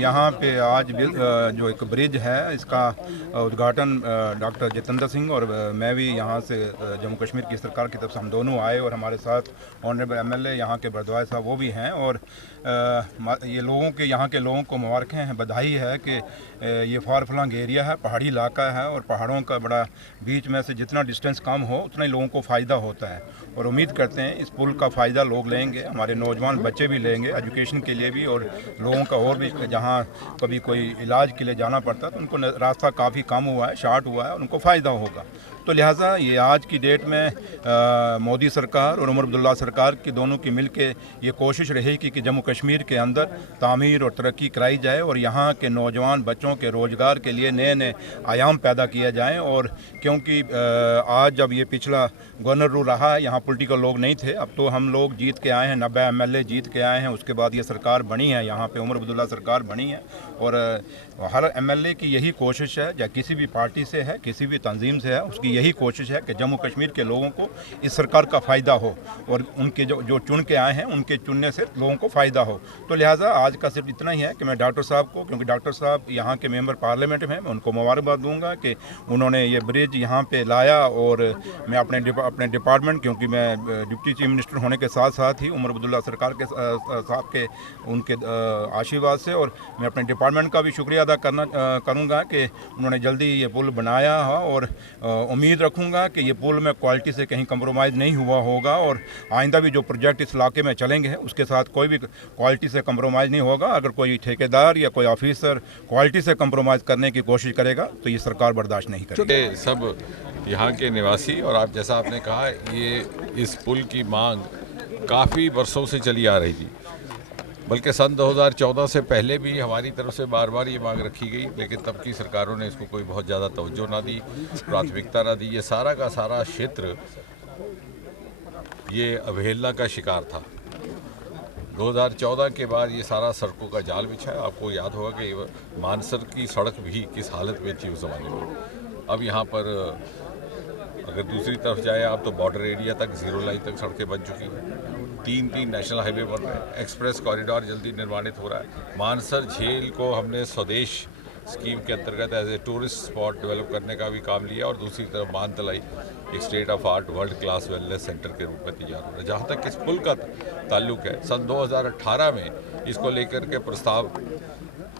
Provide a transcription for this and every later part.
यहाँ पे आज जो एक ब्रिज है इसका उद्घाटन डॉक्टर जितेंद्र सिंह और मैं भी यहाँ से जम्मू कश्मीर की सरकार की तरफ से हम दोनों आए और हमारे साथ ऑनरेबल एमएलए यहाँ के भरद्वाज साहब वो भी हैं। और ये यहाँ के लोगों को मुबारकें हैं, बधाई है कि ये फार फ्लंग एरिया है, पहाड़ी इलाका है और पहाड़ों का बड़ा बीच में से जितना डिस्टेंस कम हो उतना ही लोगों को फ़ायदा होता है। और उम्मीद करते हैं इस पुल का फ़ायदा लोग लेंगे, हमारे नौजवान बच्चे भी लेंगे एजुकेशन के लिए भी, और लोगों का और भी जहाँ कभी कोई इलाज के लिए जाना पड़ता है तो उनको रास्ता काफ़ी कम हुआ है, शार्ट हुआ है और उनको फ़ायदा होगा। तो लिहाजा ये आज की डेट में मोदी सरकार और उमर अब्दुल्ला सरकार की दोनों की मिल के ये कोशिश रहेगी कि जम्मू कश्मीर के अंदर तामीर और तरक्की कराई जाए और यहाँ के नौजवान बच्चों के रोज़गार के लिए नए नए आयाम पैदा किए जाएँ। और क्योंकि आज जब ये पिछला गवर्नर रूल रहा है, यहाँ पॉलिटिकल लोग नहीं थे, अब तो हम लोग जीत के आए हैं, 90 एमएलए जीत के आए हैं, उसके बाद ये सरकार बनी है, यहाँ पे उमर अब्दुल्ला सरकार बनी है। और हर एमएलए की यही कोशिश है, या किसी भी पार्टी से है, किसी भी तंजीम से है, उसकी यही कोशिश है कि जम्मू कश्मीर के लोगों को इस सरकार का फ़ायदा हो और उनके जो चुन के आए हैं उनके चुनने से लोगों को फ़ायदा हो। तो लिहाजा आज का सिर्फ इतना ही है कि मैं डॉक्टर साहब को, क्योंकि डॉक्टर साहब यहाँ के मेंबर पार्लियामेंट में, मैं उनको मुबारकबाद दूंगा कि उन्होंने ये ब्रिज यहाँ पे लाया। और मैं अपने डिपार्टमेंट, क्योंकि मैं डिप्टी चीफ मिनिस्टर होने के साथ साथ ही उमर अब्दुल्ला सरकार के साहब के उनके आशीर्वाद से, और मैं अपने डिपार्टमेंट का भी शुक्रिया अदा करूँगा कि उन्होंने जल्दी ये पुल बनाया है। और उम्मीद रखूँगा कि ये पुल में क्वालिटी से कहीं कंप्रोमाइज़ नहीं हुआ होगा और आइंदा भी जो प्रोजेक्ट इस इलाके में चलेंगे उसके साथ कोई भी क्वालिटी से कंप्रोमाइज़ नहीं होगा। अगर कोई ठेकेदार या कोई ऑफिसर क्वालिटी से कंप्रोमाइज़ करने की कोशिश करेगा तो ये सरकार बर्दाश्त नहीं करेगी। सब यहाँ के निवासी, और आप जैसा आपने कहा, ये इस पुल की मांग काफ़ी वर्षों से चली आ रही थी, बल्कि सन 2014 से पहले भी हमारी तरफ से बार बार ये मांग रखी गई, लेकिन तब की सरकारों ने इसको कोई बहुत ज़्यादा तवज्जो ना दी, प्राथमिकता ना दी। ये सारा का सारा क्षेत्र ये अवहेलना का शिकार था। 2014 के बाद ये सारा सड़कों का जाल बिछा है। आपको याद होगा कि मानसर की सड़क भी किस हालत में थी उस ज़माने में। अब यहाँ पर अगर दूसरी तरफ जाए आप तो बॉर्डर एरिया तक, जीरो लाइन तक सड़कें बन चुकी हैं। 3 नेशनल हाईवे बन रहे हैं, एक्सप्रेस कॉरिडोर जल्दी निर्माणित हो रहा है। मानसर झील को हमने स्वदेश स्कीम के अंतर्गत as a tourist spot develop करने का भी काम लिया, और दूसरी तरफ मानतलाई एक state of art world class wellness centre के रूप में तैयार हो रहा है। जहाँ तक इस पुल का ताल्लुक है, सन 2018 में इसको लेकर के प्रस्ताव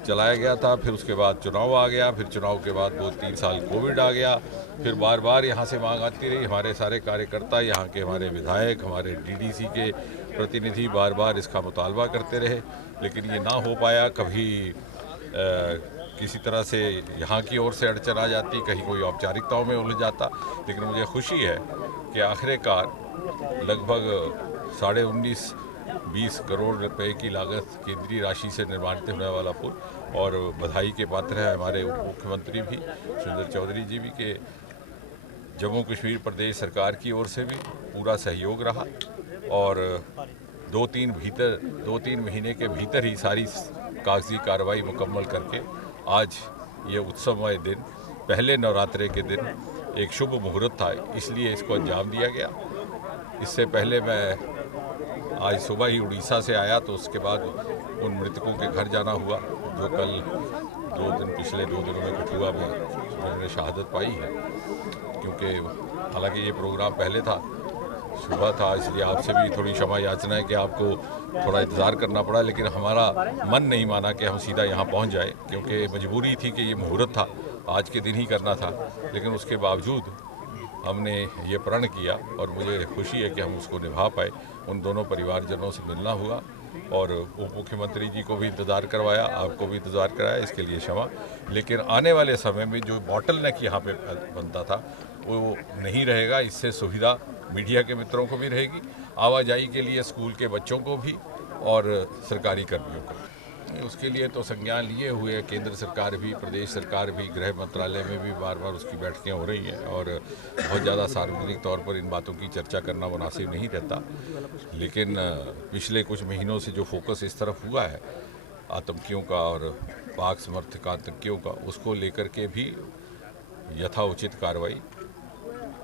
चलाया गया था, फिर उसके बाद चुनाव आ गया, फिर चुनाव के बाद 2-3 साल कोविड आ गया, फिर बार बार यहाँ से मांग आती रही। हमारे सारे कार्यकर्ता, यहाँ के हमारे विधायक, हमारे डीडीसी के प्रतिनिधि बार बार इसका मुतालबा करते रहे, लेकिन ये ना हो पाया। कभी किसी तरह से यहाँ की ओर से अड़चन आ जाती, कहीं कोई औपचारिकताओं में उलझ जाता। लेकिन मुझे खुशी है कि आखिरकार लगभग 19.5-20 करोड़ रुपए की लागत केंद्रीय राशि से निर्माणित होने वाला पुल, और बधाई के पात्र हैं हमारे उप मुख्यमंत्री भी सुंदर चौधरी जी भी, के जम्मू कश्मीर प्रदेश सरकार की ओर से भी पूरा सहयोग रहा। और 2-3 महीने के भीतर ही सारी कागजी कार्रवाई मुकम्मल करके आज ये उत्सवमय दिन, पहले नवरात्रे के दिन, एक शुभ मुहूर्त था, इसलिए इसको अंजाम दिया गया। इससे पहले मैं आज सुबह ही उड़ीसा से आया, तो उसके बाद उन मृतकों के घर जाना हुआ जो कल पिछले 2 दिनों में कठुआ में उन्होंने शहादत पाई है। क्योंकि हालांकि ये प्रोग्राम पहले था, सुबह था, इसलिए आपसे भी थोड़ी क्षमा याचना है कि आपको थोड़ा इंतज़ार करना पड़ा, लेकिन हमारा मन नहीं माना कि हम सीधा यहाँ पहुँच जाए, क्योंकि मजबूरी थी कि ये मुहूर्त था, आज के दिन ही करना था। लेकिन उसके बावजूद हमने ये प्रण किया, और मुझे खुशी है कि हम उसको निभा पाए। उन दोनों परिवारजनों से मिलना हुआ, और उप मुख्यमंत्री जी को भी इंतज़ार करवाया, आपको भी इंतज़ार कराया, इसके लिए क्षमा। लेकिन आने वाले समय में जो बॉटल नेक यहाँ पे बनता था वो नहीं रहेगा। इससे सुविधा मीडिया के मित्रों को भी रहेगी, आवाजाही के लिए स्कूल के बच्चों को भी और सरकारी कर्मियों को। उसके लिए तो संज्ञान लिए हुए है केंद्र सरकार भी, प्रदेश सरकार भी, गृह मंत्रालय में भी बार बार उसकी बैठकें हो रही हैं, और बहुत ज़्यादा सार्वजनिक तौर पर इन बातों की चर्चा करना मुनासिब नहीं रहता। लेकिन पिछले कुछ महीनों से जो फोकस इस तरफ हुआ है आतंकियों का और पाक समर्थक आतंकियों का, उसको लेकर के भी यथाउचित कार्रवाई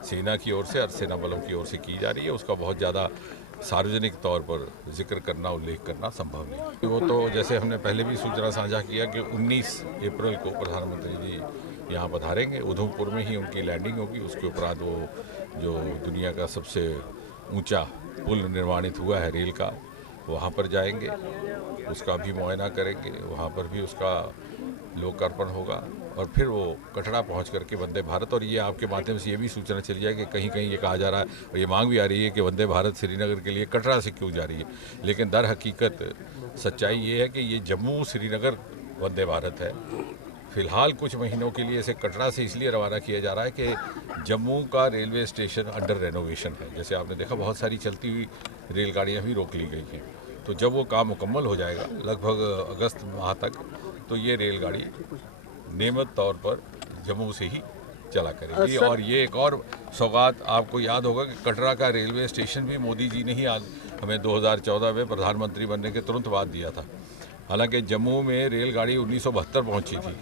सेना की ओर से, अर्धसेना बलों की ओर से की जा रही है। उसका बहुत ज़्यादा सार्वजनिक तौर पर जिक्र करना, उल्लेख करना संभव नहीं। वो तो जैसे हमने पहले भी सूचना साझा किया कि 19 अप्रैल को प्रधानमंत्री जी यहाँ पधारेंगे, उधमपुर में ही उनकी लैंडिंग होगी। उसके उपरांत वो जो दुनिया का सबसे ऊंचा पुल निर्माणित हुआ है रेल का, वहाँ पर जाएंगे, उसका भी मुआयना करेंगे, वहाँ पर भी उसका लोकार्पण होगा और फिर वो कटरा पहुंच करके वंदे भारत, और ये आपके माध्यम से ये भी सूचना चली जाए कि कहीं कहीं ये कहा जा रहा है और ये मांग भी आ रही है कि वंदे भारत श्रीनगर के लिए कटरा से क्यों जा रही है, लेकिन दर हकीकत सच्चाई ये है कि ये जम्मू श्रीनगर वंदे भारत है। फिलहाल कुछ महीनों के लिए इसे कटरा से इसलिए रवाना किया जा रहा है कि जम्मू का रेलवे स्टेशन अंडर रेनोवेशन है। जैसे आपने देखा बहुत सारी चलती हुई रेलगाड़ियाँ भी रोक ली गई हैं, तो जब वो काम मुकम्मल हो जाएगा लगभग अगस्त माह तक, तो ये रेलगाड़ी नियमित तौर पर जम्मू से ही चला करेगी। और ये एक और सौगात, आपको याद होगा कि कटरा का रेलवे स्टेशन भी मोदी जी ने ही हमें 2014 में प्रधानमंत्री बनने के तुरंत बाद दिया था। हालांकि जम्मू में रेलगाड़ी 1972 पहुंची थी,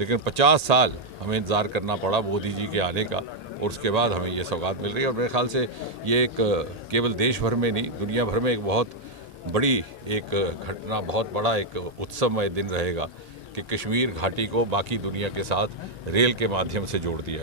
लेकिन 50 साल हमें इंतज़ार करना पड़ा मोदी जी के आने का, और उसके बाद हमें ये सौगात मिल रही है। और मेरे ख्याल से ये एक केवल देश भर में नहीं, दुनिया भर में एक बहुत बड़ी एक घटना, बहुत बड़ा एक उत्सवमय दिन रहेगा कि कश्मीर घाटी को बाकी दुनिया के साथ रेल के माध्यम से जोड़ दिया